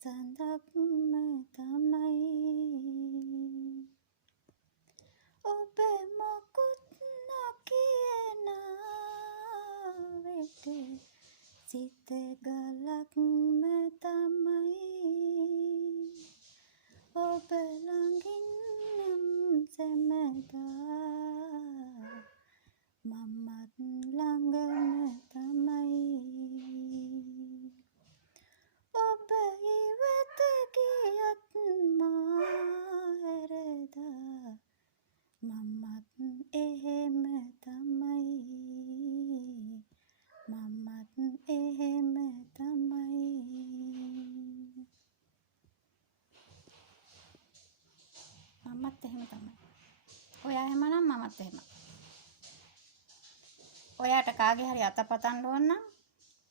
සඳක්ම තමයි ඔබ මොකුත් නොකියන විට සිත ගලක්ම තමයි ඔබ ළඟින් නම් සැමදා මමත් ළඟම තමයි ඔබ ඉවත ගියත් මා හැරදා මමත් එහෙම තමයි මමත් එහෙම තමයි මමත් එහෙම තමයි ඔයා එහෙමනම් මමත් එහෙම ඔයාට කාගේ හරි අතපතන්න ඕන නම්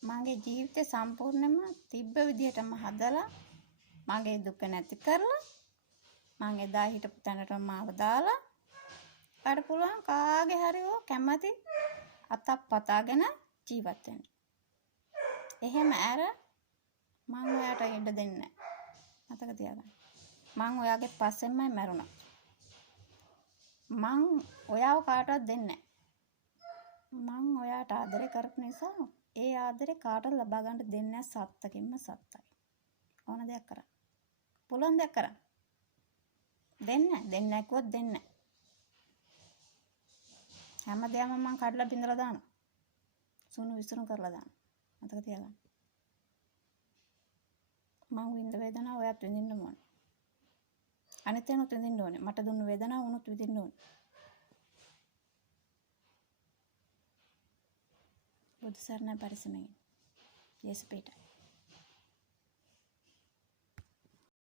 මගේ ජීවිතේ සම්පූර්ණයෙන්ම තිබ්බ විදිහටම හදලා මගේ දුක නැති කරලා මං එදා හිටපු තැනට මාව දාලා ඔයාට පුළුවන් කාගේ හරි කැමති අතක් පතාගෙන ජීවත් වෙන්න. එහෙම ඇර මං ඔයාට ඉඩ දෙන්නේ නැහැ. මතක තියාගන්න. මං ඔයාගේ පස්සෙන්මයි මැරුණා. මං ඔයාව කාටවත් දෙන්නේ නැහැ. මං ඔයාට ආදරේ කරපු නිසා ඒ ආදරේ කාටවත් ලබා ගන්න දෙන්නේ නැහැ සත්තකින්ම සත්තයි. ඕන දෙයක් කරන්න. පුළුවන් දෙයක් කරන්න. දෙන්නේ නැහැ කිව්වොත් දෙන්නේ නැහැ. හැමදේම මං කඩලා බිඳලා දානවා. සුණු විසුණු කරලා දානවා. මතක තියාගන්න. මං විඳ වේදනාව ඔයත් විඳින්න ඕනේ. අනිත් කෙනෙකුත් විඳින්න ඕනේ. මට දුන්න වේදනාව උනුත් විඳින්න ඕනේ. බුදු සරණයි පරිස්සමෙන්. යේසුස් පිටයි.